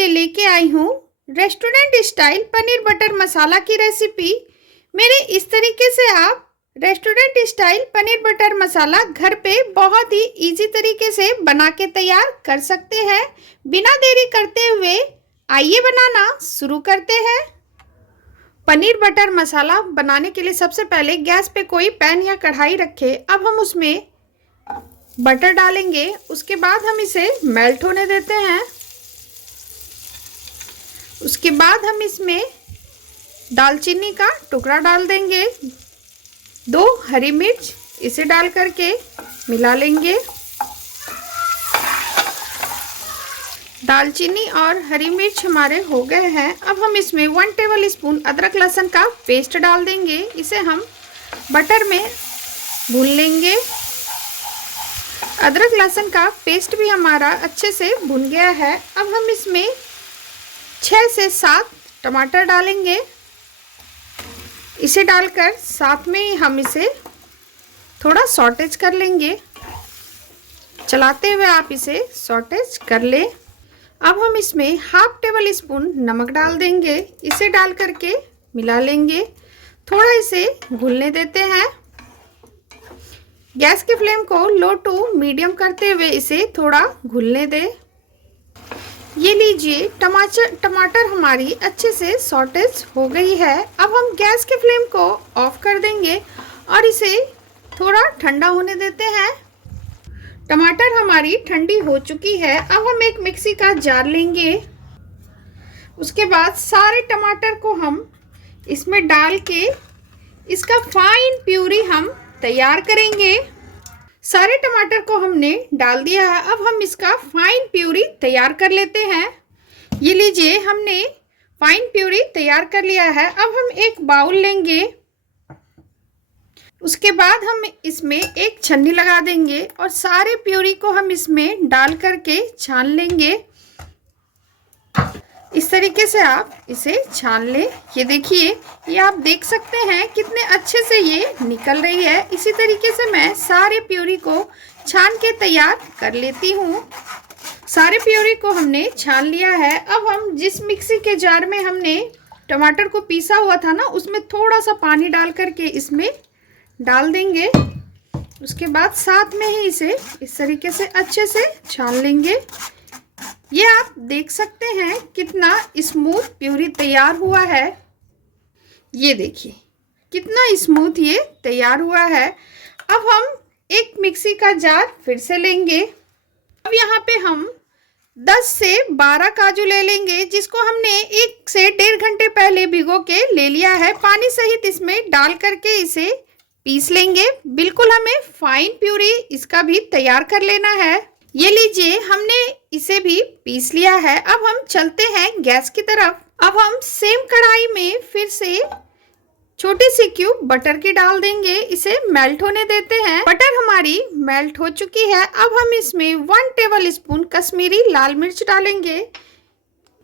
लिए लेके आई हूँ रेस्टोरेंट स्टाइल पनीर बटर मसाला की रेसिपी। मेरे इस तरीके से आप रेस्टोरेंट स्टाइल पनीर बटर मसाला घर पे बहुत ही इजी तरीके से बना के तैयार कर सकते हैं। बिना देरी करते हुए आइए बनाना शुरू करते हैं। पनीर बटर मसाला बनाने के लिए सबसे पहले गैस पे कोई पैन या कढ़ाई रखें। अब हम उसमें बटर डालेंगे, उसके बाद हम इसे मेल्ट होने देते हैं। उसके बाद हम इसमें दालचीनी का टुकड़ा डाल देंगे, 2 हरी मिर्च इसे डाल करके मिला लेंगे। दालचीनी और हरी मिर्च हमारे हो गए हैं। अब हम इसमें 1 टेबल स्पून अदरक लहसुन का पेस्ट डाल देंगे। इसे हम बटर में भून लेंगे। अदरक लहसुन का पेस्ट भी हमारा अच्छे से भुन गया है। अब हम इसमें 6 से 7 टमाटर डालेंगे। इसे डालकर साथ में ही हम इसे थोड़ा सॉटेज कर लेंगे। चलाते हुए आप इसे सॉटेज कर ले। अब हम इसमें हाफ टेबल स्पून नमक डाल देंगे। इसे डाल करके मिला लेंगे। थोड़ा इसे घुलने देते हैं। गैस के फ्लेम को लो टू मीडियम करते हुए इसे थोड़ा घुलने दें। ये लीजिए टमाटर हमारी अच्छे से सॉटेज हो गई है। अब हम गैस के फ्लेम को ऑफ कर देंगे और इसे थोड़ा ठंडा होने देते हैं। टमाटर हमारी ठंडी हो चुकी है। अब हम एक मिक्सी का जार लेंगे। उसके बाद सारे टमाटर को हम इसमें डाल के इसका फाइन प्यूरी हम तैयार करेंगे। सारे टमाटर को हमने डाल दिया है। अब हम इसका फाइन प्यूरी तैयार कर लेते हैं। ये लीजिए, हमने फाइन प्यूरी तैयार कर लिया है। अब हम एक बाउल लेंगे। उसके बाद हम इसमें एक छन्नी लगा देंगे और सारे प्यूरी को हम इसमें डाल करके छान लेंगे। इस तरीके से आप इसे छान लें। ये देखिए, ये आप देख सकते हैं कितने अच्छे से ये निकल रही है। इसी तरीके से मैं सारे प्यूरी को छान के तैयार कर लेती हूँ। सारे प्यूरी को हमने छान लिया है। अब हम जिस मिक्सी के जार में हमने टमाटर को पीसा हुआ था ना, उसमें थोड़ा सा पानी डाल करके इसमें डाल देंगे। उसके बाद साथ में ही इसे इस तरीके से अच्छे से छान लेंगे। ये आप देख सकते हैं कितना स्मूथ प्यूरी तैयार हुआ है। ये देखिए कितना स्मूथ ये तैयार हुआ है। अब हम एक मिक्सी का जार फिर से लेंगे। अब यहाँ पे हम 10 से 12 काजू ले लेंगे, जिसको हमने 1 से 1.5 घंटे पहले भिगो के ले लिया है। पानी सहित इसमें डाल करके इसे पीस लेंगे। बिल्कुल हमें फाइन प्यूरी इसका भी तैयार कर लेना है। ये लीजिए, हमने इसे भी पीस लिया है। अब हम चलते हैं गैस की तरफ। अब हम सेम कढ़ाई में फिर से छोटी सी क्यूब बटर की डाल देंगे। इसे मेल्ट होने देते हैं। बटर हमारी मेल्ट हो चुकी है। अब हम इसमें 1 टेबल स्पून कश्मीरी लाल मिर्च डालेंगे।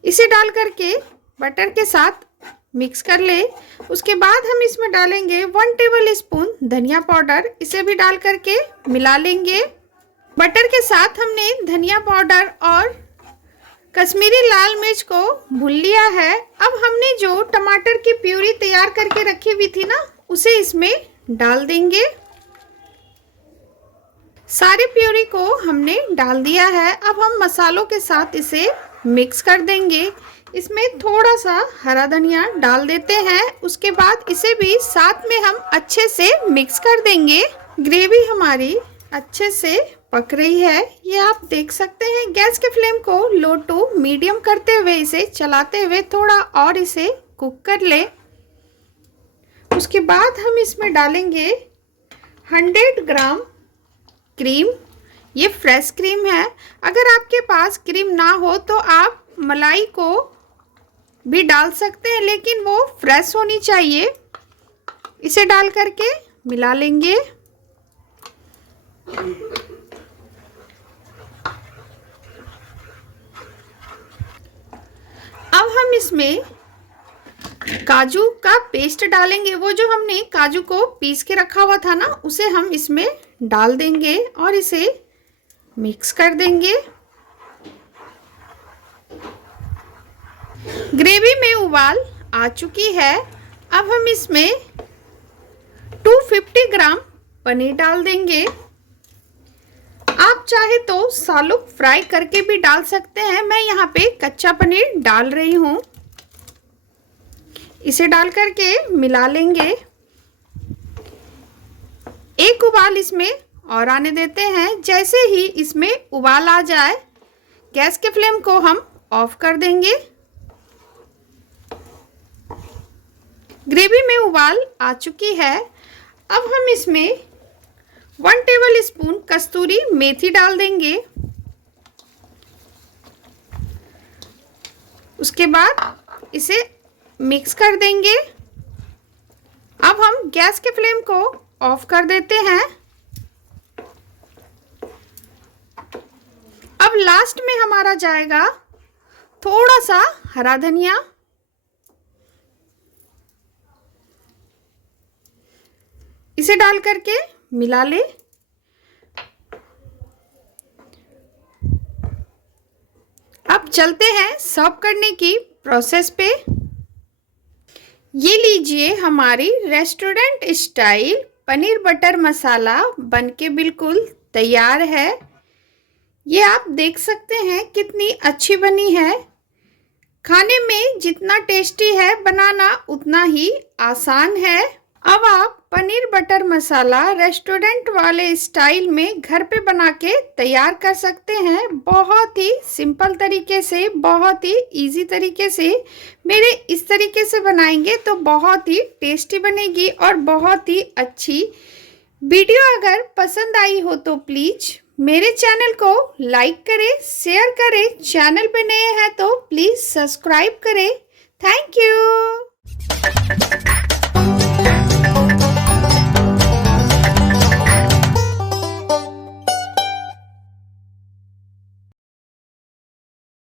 इसे डाल करके बटर के साथ मिक्स कर ले। उसके बाद हम इसमें डालेंगे 1 टेबल स्पून धनिया पाउडर। इसे भी डाल करके मिला लेंगे। बटर के साथ हमने धनिया पाउडर और कश्मीरी लाल मिर्च को भून लिया है। अब हमने जो टमाटर की प्यूरी तैयार करके रखी हुई थी ना, उसे इसमें डाल देंगे। सारी प्यूरी को हमने डाल दिया है। अब हम मसालों के साथ इसे मिक्स कर देंगे। इसमें थोड़ा सा हरा धनिया डाल देते हैं। उसके बाद इसे भी साथ में हम अच्छे से मिक्स कर देंगे। ग्रेवी हमारी अच्छे से पक रही है। ये आप देख सकते हैं। गैस के फ्लेम को लो टू मीडियम करते हुए इसे चलाते हुए थोड़ा और इसे कुक कर ले। उसके बाद हम इसमें डालेंगे 100 ग्राम क्रीम। ये फ्रेश क्रीम है। अगर आपके पास क्रीम ना हो तो आप मलाई को भी डाल सकते हैं, लेकिन वो फ्रेश होनी चाहिए। इसे डाल करके मिला लेंगे। अब हम इसमें काजू का पेस्ट डालेंगे। वो जो हमने काजू को पीस के रखा हुआ था ना, उसे हम इसमें डाल देंगे और इसे मिक्स कर देंगे। ग्रेवी में उबाल आ चुकी है। अब हम इसमें 250 ग्राम पनीर डाल देंगे। आप चाहे तो सालुक फ्राई करके भी डाल सकते हैं। मैं यहाँ पे कच्चा पनीर डाल रही हूँ। इसे डाल करके मिला लेंगे। एक उबाल इसमें और आने देते हैं। जैसे ही इसमें उबाल आ जाए, गैस के फ्लेम को हम ऑफ कर देंगे। ग्रेवी में उबाल आ चुकी है। अब हम इसमें 1 टेबल स्पून कस्तूरी मेथी डाल देंगे। उसके बाद इसे मिक्स कर देंगे। अब हम गैस के फ्लेम को ऑफ कर देते हैं। अब लास्ट में हमारा जाएगा थोड़ा सा हरा धनिया। इसे डाल करके मिला ले। अब चलते हैं सर्व करने की प्रोसेस पे। ये लीजिए, हमारी रेस्टोरेंट स्टाइल पनीर बटर मसाला बनके बिल्कुल तैयार है। ये आप देख सकते हैं कितनी अच्छी बनी है। खाने में जितना टेस्टी है, बनाना उतना ही आसान है। अब आप पनीर बटर मसाला रेस्टोरेंट वाले स्टाइल में घर पे बना के तैयार कर सकते हैं। बहुत ही सिंपल तरीके से, बहुत ही इजी तरीके से मेरे इस तरीके से बनाएंगे तो बहुत ही टेस्टी बनेगी और बहुत ही अच्छी। वीडियो अगर पसंद आई हो तो प्लीज़ मेरे चैनल को लाइक करें, शेयर करें। चैनल पे नए हैं तो प्लीज़ सब्सक्राइब करें। Thank you.